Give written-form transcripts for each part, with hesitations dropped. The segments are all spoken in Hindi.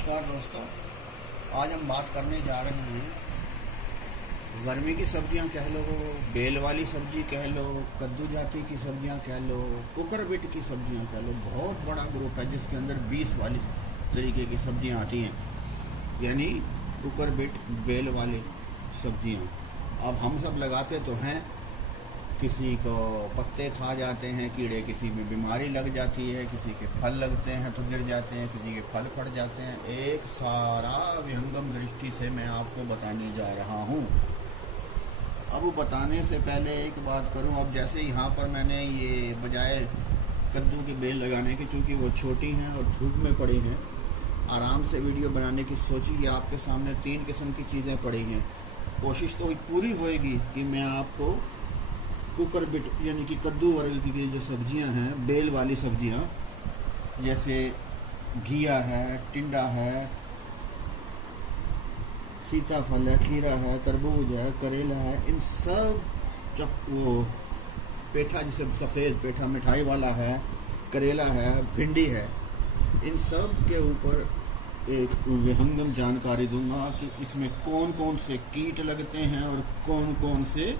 नमस्कार दोस्तों, आज हम बात करने जा रहे हैं गर्मी की सब्जियां कह लो, बेल वाली सब्जी कह लो, कद्दू जाति की सब्जियां कह लो, कुकरबिट की सब्जियां कह लो। बहुत बड़ा ग्रुप है जिसके अंदर 20 वाली तरीके की सब्जियां आती हैं, यानी कुकरबिट बेल वाली सब्जियां। अब हम सब लगाते तो हैं, किसी को पत्ते खा जाते हैं कीड़े, किसी में बीमारी लग जाती है, किसी के फल लगते हैं तो गिर जाते हैं, किसी के फल फट जाते हैं। एक सारा विहंगम दृष्टि से मैं आपको बताने जा रहा हूँ। अब वो बताने से पहले एक बात करूँ। अब जैसे यहाँ पर मैंने ये बजाय कद्दू की बेल लगाने की, चूँकि वो छोटी हैं और धूप में पड़ी हैं, आराम से वीडियो बनाने की सोची कि आपके सामने 3 किस्म की चीज़ें पड़ी हैं। कोशिश तो पूरी होएगी कि मैं आपको कुकरबिट यानी कि कद्दू वर्ग की जो सब्जियां हैं, बेल वाली सब्जियां, जैसे घिया है, टिंडा है, सीताफल है, खीरा है, तरबूज है, करेला है, इन सब वो पेठा जिसे सफ़ेद पेठा मिठाई वाला है, करेला है, भिंडी है, इन सब के ऊपर एक विहंगम जानकारी दूंगा कि इसमें कौन कौन से कीट लगते हैं और कौन कौन से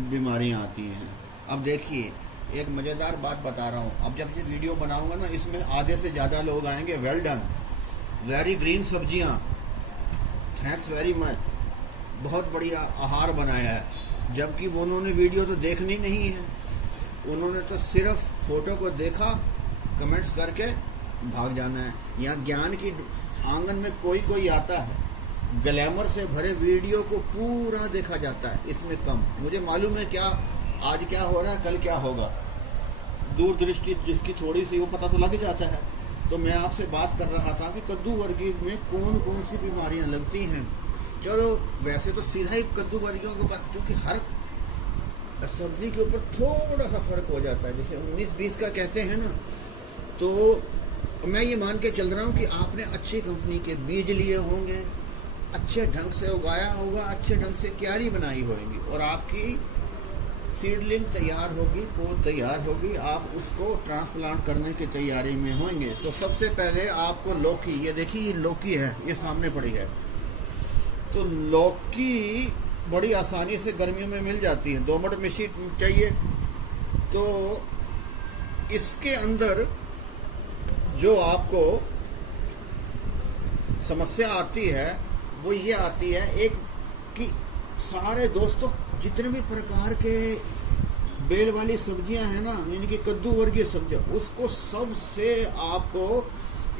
बीमारियां आती हैं। अब देखिए, एक मज़ेदार बात बता रहा हूँ। अब जब ये वीडियो बनाऊंगा ना, इसमें आधे से ज़्यादा लोग आएंगे वेल डन, वेरी ग्रीन सब्जियां, थैंक्स वेरी मच, बहुत बढ़िया आहार बनाया है। जबकि वो उन्होंने वीडियो तो देखनी नहीं है, उन्होंने तो सिर्फ फोटो को देखा, कमेंट्स करके भाग जाना है। यहाँ ज्ञान की आंगन में कोई आता है, ग्लैमर से भरे वीडियो को पूरा देखा जाता है, इसमें कम। मुझे मालूम है क्या आज क्या हो रहा है, कल क्या होगा। दूरदृष्टि जिसकी थोड़ी सी, वो पता तो लग जाता है। तो मैं आपसे बात कर रहा था कि कद्दू वर्गीय में कौन कौन सी बीमारियां लगती हैं। चलो, वैसे तो सीधा ही कद्दू वर्गियों के ऊपर, क्योंकि हर सब्जी के ऊपर थोड़ा सा फर्क हो जाता है, जैसे 19-20 का कहते हैं ना। तो मैं ये मान के चल रहा हूँ कि आपने अच्छी कंपनी के बीज लिए होंगे, अच्छे ढंग से उगाया होगा, अच्छे ढंग से क्यारी बनाई होगी और आपकी सीडलिंग तैयार होगी, पौध तैयार होगी, आप उसको ट्रांसप्लांट करने की तैयारी में होंगे। तो सबसे पहले आपको लौकी, ये देखिए ये लौकी है, ये सामने पड़ी है। तो लौकी बड़ी आसानी से गर्मियों में मिल जाती है, दोमट मिट्टी चाहिए। तो इसके अंदर जो आपको समस्या आती है वो ये आती है, एक कि सारे दोस्तों जितने भी प्रकार के बेल वाली सब्जियां हैं ना, यानी कि कद्दू वर्गीय सब्जियां, उसको सबसे आपको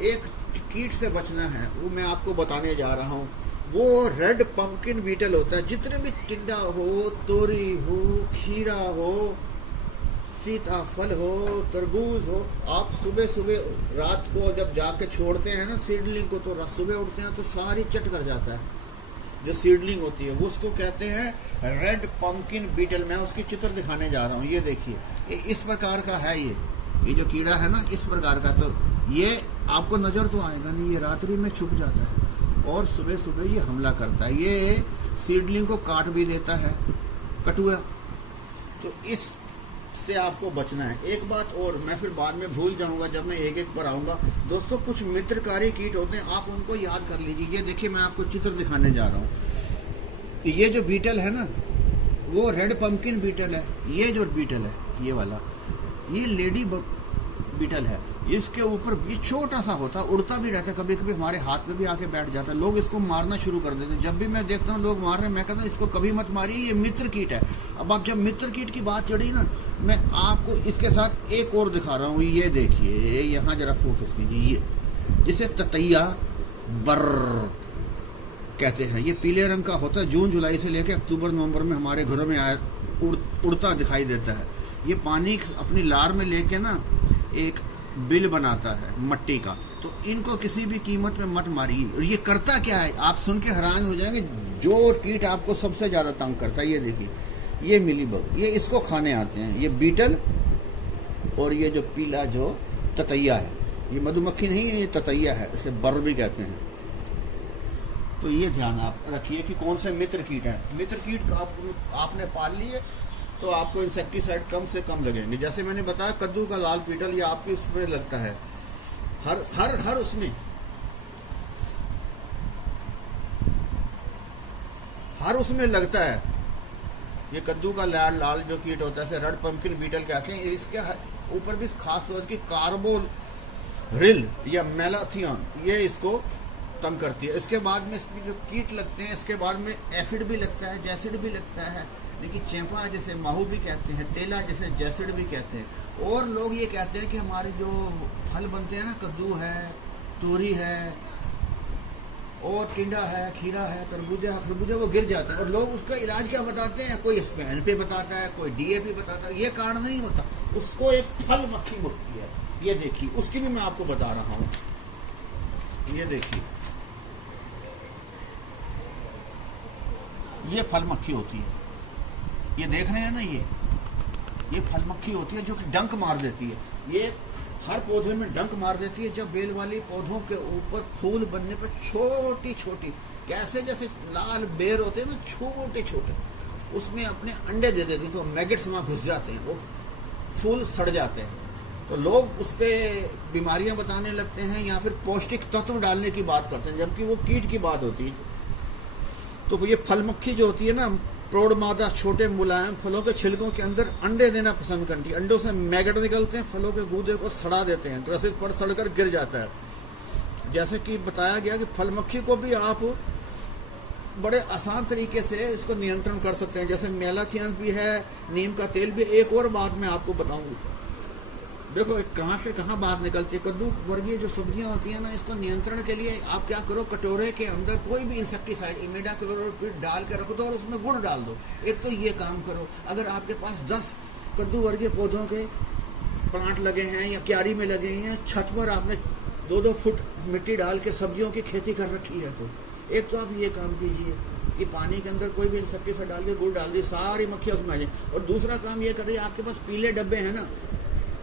एक कीट से बचना है, वो मैं आपको बताने जा रहा हूँ। वो रेड पंपकिन बीटल होता है। जितने भी टिंडा हो, तोरी हो, खीरा हो, सीताफल हो, तरबूज हो, आप सुबह सुबह रात को जब जाके छोड़ते हैं ना सीडलिंग को, तो सुबह उठते हैं तो सारी चट कर जाता है। जो सीडलिंग होती है वो उसको कहते हैं रेड पंपकिन बीटल। मैं उसकी चित्र दिखाने जा रहा हूँ, ये देखिए, ये इस प्रकार का है। ये जो कीड़ा है ना, इस प्रकार का। तो ये आपको नजर तो आएगा नहीं, ये रात्रि में छुप जाता है और सुबह सुबह ये हमला करता है। ये सीडलिंग को काट भी देता है, कटुआ। तो इस से आपको बचना है। एक बात और, मैं फिर बाद में भूल जाऊंगा जब मैं एक एक पर आऊंगा। दोस्तों, कुछ मित्रकारी कीट होते हैं, आप उनको याद कर लीजिए। ये देखिए, मैं आपको चित्र दिखाने जा रहा हूँ। ये जो बीटल है ना, वो रेड पंपकिन बीटल है। ये जो बीटल है, ये वाला, ये लेडी बीटल है। इसके ऊपर ये छोटा सा होता है, उड़ता भी रहता है, कभी कभी हमारे हाथ में भी आके बैठ जाता है। लोग इसको मारना शुरू कर देते हैं। जब भी मैं देखता हूँ लोग मार रहे हैं, मैं कहता हूँ इसको कभी मत मारिए, ये मित्र कीट है। अब आप जब मित्र कीट की बात चढ़ी ना, मैं आपको इसके साथ एक और दिखा रहा हूँ। ये देखिए, यहाँ जरा फोकस कीजिए, ये जिसे ततैया बर्र कहते हैं। ये पीले रंग का होता है, जून जुलाई से लेकर अक्टूबर नवंबर में हमारे घरों में उड़ता दिखाई देता है। ये पानी अपनी लार में लेके ना एक बिल बनाता है मट्टी का। तो इनको किसी भी कीमत में मत मारिए। और ये करता क्या है, आप सुन के हैरान हो जाएंगे। जो कीट आपको सबसे ज्यादा तंग करता है, ये देखिए, ये मिलीबग, ये इसको खाने आते हैं, ये बीटल। और ये जो पीला जो ततैया है, ये मधुमक्खी नहीं है, ये ततैया है, इसे बर्र भी कहते हैं। तो ये ध्यान आप रखिए कि कौन से मित्र कीट हैं। मित्र कीट आपने पाल लिए तो आपको इंसेक्टिसाइड कम से कम लगेंगे। जैसे मैंने बताया, कद्दू का लाल पीटल, ये आपके उसमें लगता है, हर उसमें हर उसमें लगता है। ये कद्दू का लाल लाल जो कीट होता है, रेड पंपकिन बीटल कहते हैं, इसके ऊपर भी खास तौर की कार्बोरिल या मेलाथियन ये इसको तंग करती है। इसके बाद में इसमें जो कीट लगते हैं, इसके बाद में एसिड भी लगता है, जैसिड भी लगता है, लेकिन चेपा जैसे माहू भी कहते हैं, तेला जैसे जैसिड भी कहते हैं। और लोग ये कहते हैं कि हमारे जो फल बनते हैं ना, कद्दू है, तोरी है और टिंडा है, खीरा है, तरबूजा है, खरबूजा, वो गिर जाते हैं। और लोग उसका इलाज क्या बताते हैं, कोई स्पेन पे बताता है, कोई डीएपी बताता है। ये कारण नहीं होता, उसको एक फल मक्खी होती है। ये देखिए, उसकी भी मैं आपको बता रहा हूँ। ये देखिए, ये फल मक्खी होती है, ये देख रहे हैं ना, ये फल मक्खी होती है जो कि डंक मार देती है। ये हर पौधे में डंक मार देती है। जब बेल वाली पौधों के ऊपर फूल बनने पर छोटी छोटी, कैसे जैसे लाल बेर होते हैं ना, छोटे छोटे, उसमें अपने अंडे दे देते हैं, तो मैगेट्स वहाँ घुस जाते हैं, वो फूल सड़ जाते हैं। तो लोग उस पर बीमारियां बताने लगते हैं या फिर पौष्टिक तत्व डालने की बात करते हैं, जबकि वो कीट की बात होती है। तो ये फल मक्खी जो होती है ना, प्रौढ़ मादा छोटे मुलायम फलों के छिलकों के अंदर अंडे देना पसंद करती है। अंडों से मैगेट निकलते हैं, फलों के गूदे को सड़ा देते हैं, ग्रसित पर सड़कर गिर जाता है। जैसे कि बताया गया कि फल मक्खी को भी आप बड़े आसान तरीके से इसको नियंत्रण कर सकते हैं। जैसे मेलाथियन भी है, नीम का तेल भी। एक और बात मैं आपको बताऊंगा, देखो कहाँ से कहाँ बात निकलती है। कद्दू वर्गीय जो सब्जियां होती है ना, इसको नियंत्रण के लिए आप क्या करो, कटोरे के अंदर कोई भी इंसेक्टिसाइड, इमिडाक्लोप्रिड डाल के रख दो और उसमें गुड़ डाल दो। एक तो ये काम करो। अगर आपके पास 10 कद्दू वर्गीय पौधों के प्लांट लगे हैं या क्यारी में लगे हैं, छत पर आपने 2-2 फुट मिट्टी डाल के सब्जियों की खेती कर रखी है, तो एक तो आप ये काम कीजिए कि पानी के अंदर कोई भी इंसेक्टिसाइड डाल के गुड़ डाल दी, सारी मक्खियाँ उसमें आ जाए। और दूसरा काम ये करिए, आपके पास पीले डब्बे हैं ना,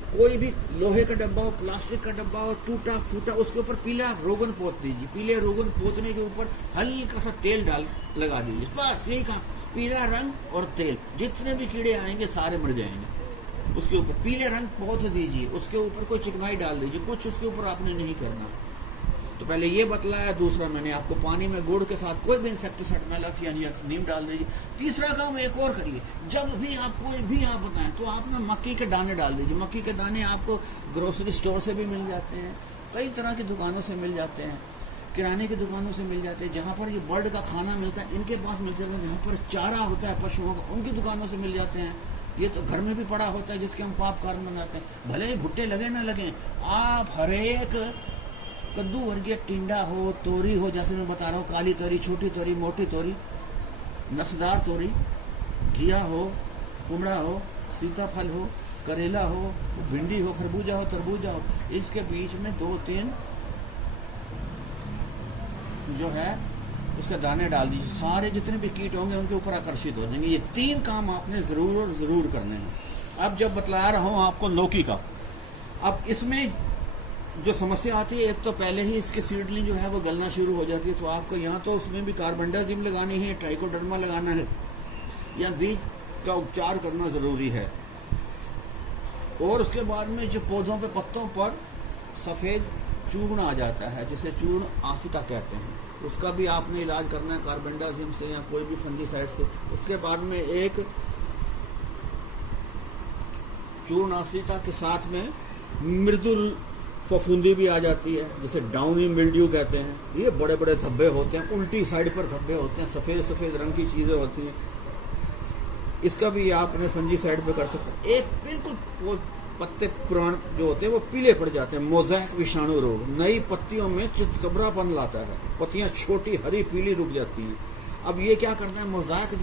कोई भी लोहे का डब्बा हो, प्लास्टिक का डब्बा हो, टूटा फूटा, उसके ऊपर पीला रोगन पोत दीजिए। पीले रोगन पोतने के ऊपर हल्का सा तेल डाल लगा दीजिए, बस यही काम। पीला रंग और तेल, जितने भी कीड़े आएंगे सारे मर जाएंगे। उसके ऊपर पीले रंग पोत दीजिए, उसके ऊपर कोई चिकनाई डाल दीजिए, कुछ उसके ऊपर आपने नहीं करना। तो पहले ये बतलाया। दूसरा, मैंने आपको पानी में गुड़ के साथ कोई भी इंसेक्टिसाइड, मेलाथियन या नीम डाल दीजिए। तीसरा काम एक और करिए, जब भी आप कोई भी आप बताएं तो आप ना मक्की के दाने डाल दीजिए। मक्की के दाने आपको ग्रोसरी स्टोर से भी मिल जाते हैं, कई तरह की दुकानों से मिल जाते हैं, किराने की दुकानों से मिल जाते हैं, जहाँ पर ये बर्ड का खाना मिलता है इनके पास मिलते हैं, जहाँ पर चारा होता है पशुओं का उनकी दुकानों से मिल जाते हैं। ये तो घर में भी पड़ा होता है जिसके हम पाप कारण बनाते हैं। भले ही भुट्टे लगे ना लगे, आप हरेक कद्दू वर्गीय टिंडा हो, तोरी हो, जैसे मैं बता रहा हूँ, काली तोरी, छोटी तोरी, मोटी तोरी, नसदार तोरी, घिया हो, कुमड़ा हो, सीताफल हो, करेला हो, भिंडी हो, खरबूजा हो, तरबूजा हो, इसके बीच में 2-3 जो है उसके दाने डाल दीजिए। सारे जितने भी कीट होंगे उनके ऊपर आकर्षित हो जाएंगे। ये 3 काम आपने जरूर और जरूर करने हैं। अब जब बतला रहा हूँ आपको लौकी का, अब इसमें जो समस्या आती है, एक तो पहले ही इसकी सीडलिंग जो है वो गलना शुरू हो जाती है। तो आपको यहाँ तो उसमें भी कार्बेंडाजिम लगानी है, ट्राइकोडर्मा लगाना है, या बीज का उपचार करना जरूरी है। और उसके बाद में जो पौधों पे पत्तों पर सफेद चूर्ण आ जाता है, जिसे चूर्ण आस्तिका कहते हैं, उसका भी आपने इलाज करना है कार्बेंडाजिम से या कोई भी फंजीसाइड से। उसके बाद में एक चूर्ण आस्तिका के साथ में मृदुल फफूंदी भी आ जाती है, जिसे डाउनी मिल्ड्यू कहते हैं। ये बड़े बड़े धब्बे होते हैं, उल्टी साइड पर धब्बे होते हैं, सफेद सफेद रंग की चीजें होती हैं। इसका भी आप अपने फंजीसाइड पे कर सकते हैं। एक बिल्कुल वो पत्ते पुराण जो होते हैं वो पीले पड़ जाते हैं, मोज़ैक विषाणु रोग। नई पत्तियों में चितकबरापन लाता है, पत्तियां छोटी हरी पीली रुक जाती हैं। अब ये क्या करना है, मोज़ैक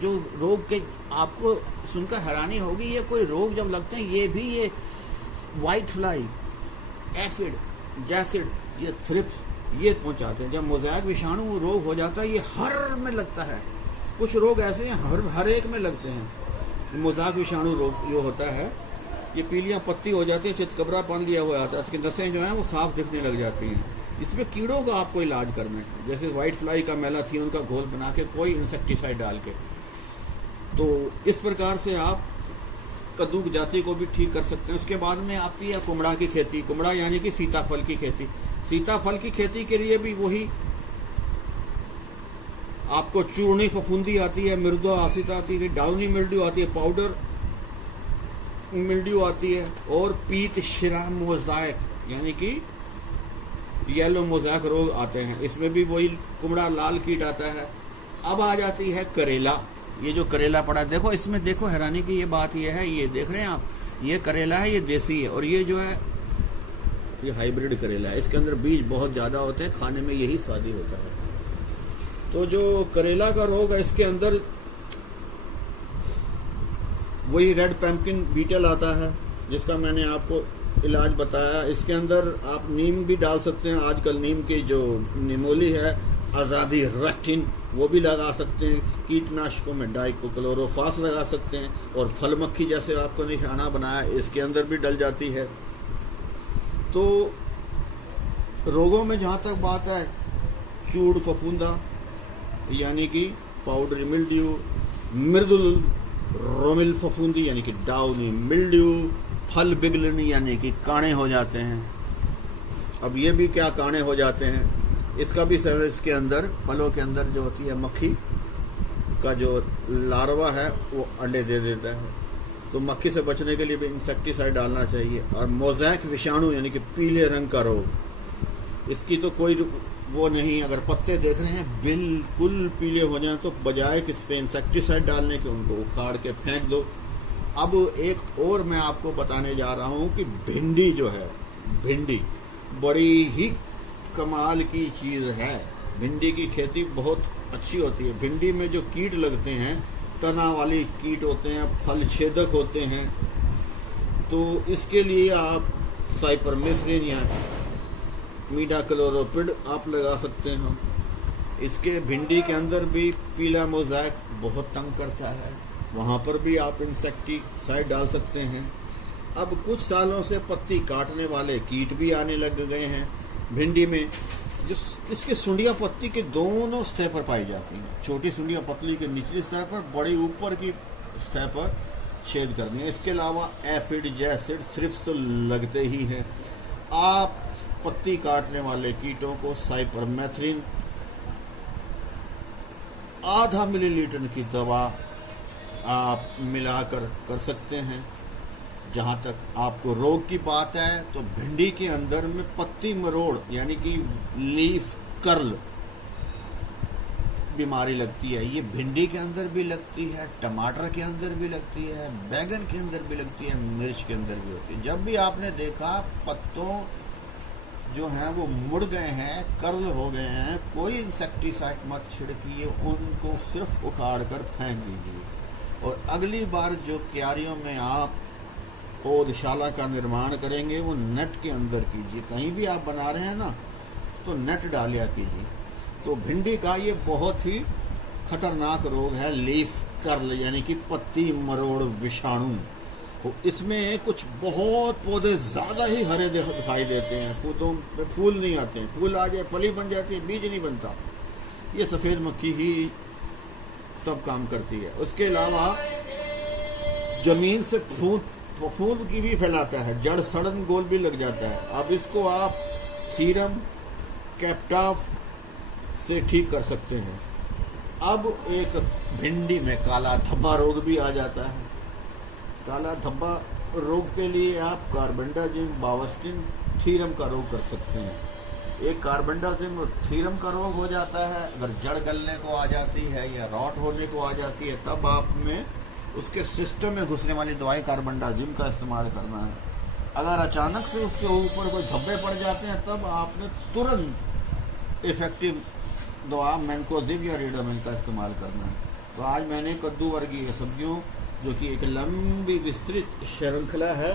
जो रोग के आपको सुनकर हैरानी होगी, ये कोई रोग जब लगते हैं, ये भी ये व्हाइट फ्लाई, एफिड, जैसिड, ये थ्रिप्स ये पहुंचाते हैं। जब मोज़ैक विषाणु रोग हो जाता है, ये हर में लगता है। कुछ रोग ऐसे हैं हर एक में लगते हैं। मोज़ैक विषाणु रोग जो होता है, ये पीलियां पत्ती हो जाती है, चितकबरापन लिया हुआ आता है, उसकी नसें जो हैं वो साफ दिखने लग जाती हैं। इसमें कीड़ों का आपको इलाज करना है, जैसे व्हाइट फ्लाई का, मेलाथियन का घोल बना के, कोई इंसेक्टिसाइड डाल के। तो इस प्रकार से आप कद्दू की जाति को भी ठीक कर सकते हैं। उसके बाद में आती है कुमड़ा की खेती। कुमड़ा यानी कि सीताफल की खेती। सीताफल की खेती के लिए भी वही आपको चूर्णी फफूंदी आती है, मृदुआ आसिता आती है, डाउनी मिल्ड्यू आती है, पाउडर मिल्ड्यू आती है, और पीत शिरा मोज़ाइक यानी कि येलो मोज़ाइक रोग आते हैं। इसमें भी वही कुमड़ा लाल कीट आता है। अब आ जाती है करेला। ये जो करेला पड़ा है, देखो इसमें, देखो हैरानी की ये बात ये है, ये देख रहे हैं आप, ये करेला है, ये देसी है, और ये जो है ये हाइब्रिड करेला है। इसके अंदर बीज बहुत ज़्यादा होते हैं, खाने में यही स्वादी होता है। तो जो करेला का रोग है, इसके अंदर वही रेड पैम्पकिन बीटल आता है, जिसका मैंने आपको इलाज बताया। इसके अंदर आप नीम भी डाल सकते हैं। आजकल नीम की जो निमोली है, आज़ादी रेक्टिन, वो भी लगा सकते हैं। कीटनाशकों में डाइकोक्लोरोफास लगा सकते हैं, और फल मक्खी जैसे आपको निशाना बनाया, इसके अंदर भी डल जाती है। तो रोगों में जहाँ तक बात है, चूड़ फफूंदा यानी कि पाउडरी मिल्ड्यू, मृदुल रोमिल फफूंदी यानी कि डाउनी मिल्ड्यू, फल बिगलन यानी कि काणे हो जाते हैं। अब ये भी क्या काणे हो जाते हैं, इसका भी सर इसके अंदर, फलों के अंदर जो होती है मक्खी का जो लार्वा है वो अंडे दे देता है। तो मक्खी से बचने के लिए भी इंसेक्टिसाइड डालना चाहिए। और मोज़ाइक विषाणु यानी कि पीले रंग का रोग, इसकी तो कोई वो नहीं। अगर पत्ते देख रहे हैं बिल्कुल पीले हो जाएं तो बजाय कि इस पे इंसेक्टिसाइड डालने के उनको उखाड़ के फेंक दो। अब एक और मैं आपको बताने जा रहा हूं कि भिंडी जो है, भिंडी बड़ी ही कमाल की चीज़ है। भिंडी की खेती बहुत अच्छी होती है। भिंडी में जो कीट लगते हैं, तना वाली कीट होते हैं, फल छेदक होते हैं, तो इसके लिए आप साइपरमेथ्रिन या मीडाक्लोरोपिड आप लगा सकते हैं। इसके भिंडी के अंदर भी पीला मोज़ाइक बहुत तंग करता है, वहाँ पर भी आप इंसेक्टिसाइड डाल सकते हैं। अब कुछ सालों से पत्ती काटने वाले कीट भी आने लग गए हैं भिंडी में। इसकी सुंडियाँ पत्ती के दोनों सतह पर पाई जाती हैं। छोटी सुंडियाँ पतली के निचली सतह पर, बड़ी ऊपर की सतह पर छेद करनी है। इसके अलावा एफिड, जैसिड, थ्रिप्स तो लगते ही हैं। आप पत्ती काटने वाले कीटों को साइपरमेथ्रिन आधा मिलीलीटर की दवा आप मिलाकर कर सकते हैं। जहाँ तक आपको रोग की बात है, तो भिंडी के अंदर में पत्ती मरोड़ यानी कि लीफ कर्ल बीमारी लगती है। ये भिंडी के अंदर भी लगती है, टमाटर के अंदर भी लगती है, बैगन के अंदर भी लगती है, मिर्च के अंदर भी होती है। जब भी आपने देखा पत्तों जो हैं वो मुड़ गए हैं, कर्ल हो गए हैं, कोई इंसेक्टिसाइड मत छिड़किए, उनको सिर्फ उखाड़ कर फेंक दीजिए। और अगली बार जो क्यारियों में आप पौधशाला का निर्माण करेंगे, वो नेट के अंदर कीजिए। कहीं भी आप बना रहे हैं ना, तो नेट डालिया कीजिए। तो भिंडी का ये बहुत ही खतरनाक रोग है, लीफ कर्ल यानी कि पत्ती मरोड़ विषाणु। तो इसमें कुछ बहुत पौधे ज़्यादा ही हरे दिखाई देते हैं, पौधों में फूल नहीं आते हैं, फूल आ जाए फली बन जाती है, बीज नहीं बनता। ये सफ़ेद मक्खी ही सब काम करती है। उसके अलावा जमीन से फूंद की भी फैलाता है, जड़ सड़न गोल भी लग जाता है। अब इसको आप सीरम कैप्टाफ से ठीक कर सकते हैं। अब एक भिंडी में काला धब्बा रोग भी आ जाता है। काला धब्बा रोग के लिए आप कार्बेंडाजिम, बावस्टिन, थीरम का रोग कर सकते हैं। एक कार्बेंडाजिम और थीरम का रोग हो जाता है अगर जड़ गलने को आ जाती है या रॉट होने को आ जाती है, तब आप में उसके सिस्टम में घुसने वाली दवाई कार्बेंडाजिम का इस्तेमाल करना है। अगर अचानक से उसके ऊपर कोई धब्बे पड़ जाते हैं, तब आपने तुरंत इफेक्टिव दवा मैंकोजिब या रिडोमिन का इस्तेमाल करना है। तो आज मैंने कद्दू वर्गीय सब्जियों, जो कि एक लंबी विस्तृत श्रृंखला है,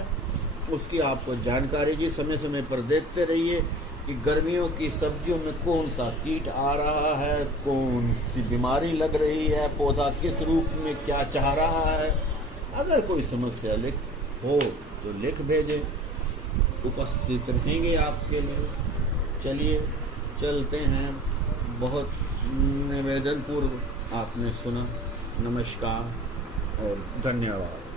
उसकी आपको जानकारी दी। समय समय पर देखते रहिए कि गर्मियों की सब्जियों में कौन सा कीट आ रहा है, कौन सी बीमारी लग रही है, पौधा किस रूप में क्या चाह रहा है। अगर कोई समस्या हो तो लिख भेजें, उपस्थित रहेंगे आपके लिए। चलिए चलते हैं। बहुत निवेदन पूर्व आपने सुना। नमस्कार और धन्यवाद।